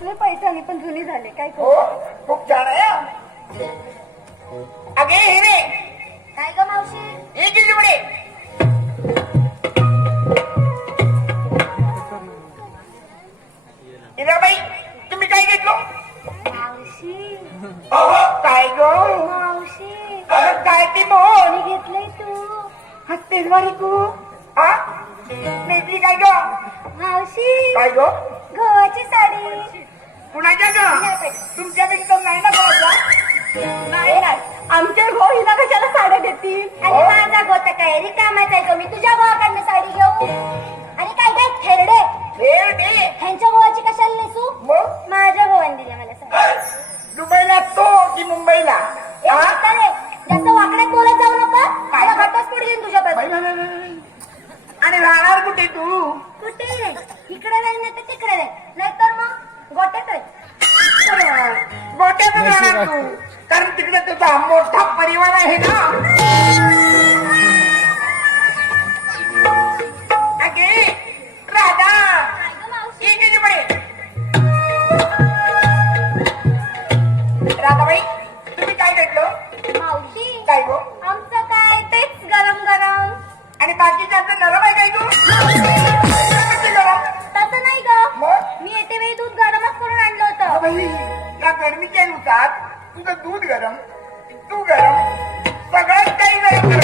कसले पैठणी पण जुनी झाले काय हो करू खूप छान आहे हा. अगे हिरे काय ग मावशी? हे किती बडे हिराबाई तुम्ही काय घेतलो? मावशी. अहो, काय ग? मावशी. अगं काय ते मोहन? कोणी घेतलंय तू. हसतेस वारी तू हा? नेसली काय ग? मावशी. काय ग? गव्हाची साडी. कुणाच्या ग? तुमच्यापेक्षा नाही ना कोणाच्या? नाही नाही. आमचे भाऊ हिला कशाला साड्या देतील? आणि माझा गोत काय? रिकामाच आहे मी तुझ्या भावाकडनं साडी घेऊ? राहणार तू कारण तिकडे तुझा मोठा परिवार आहे ना. अगे राधा राधाबाई तुम्ही काय घेतलं? मावशी काय गो? आमचं काय? तेच गरम गरम आणि बाकीच्यांचं नरम आहे काय तू गरमीच्या दिवसात तुझं दूध गरम तू गरम सगळ्यात काही गरम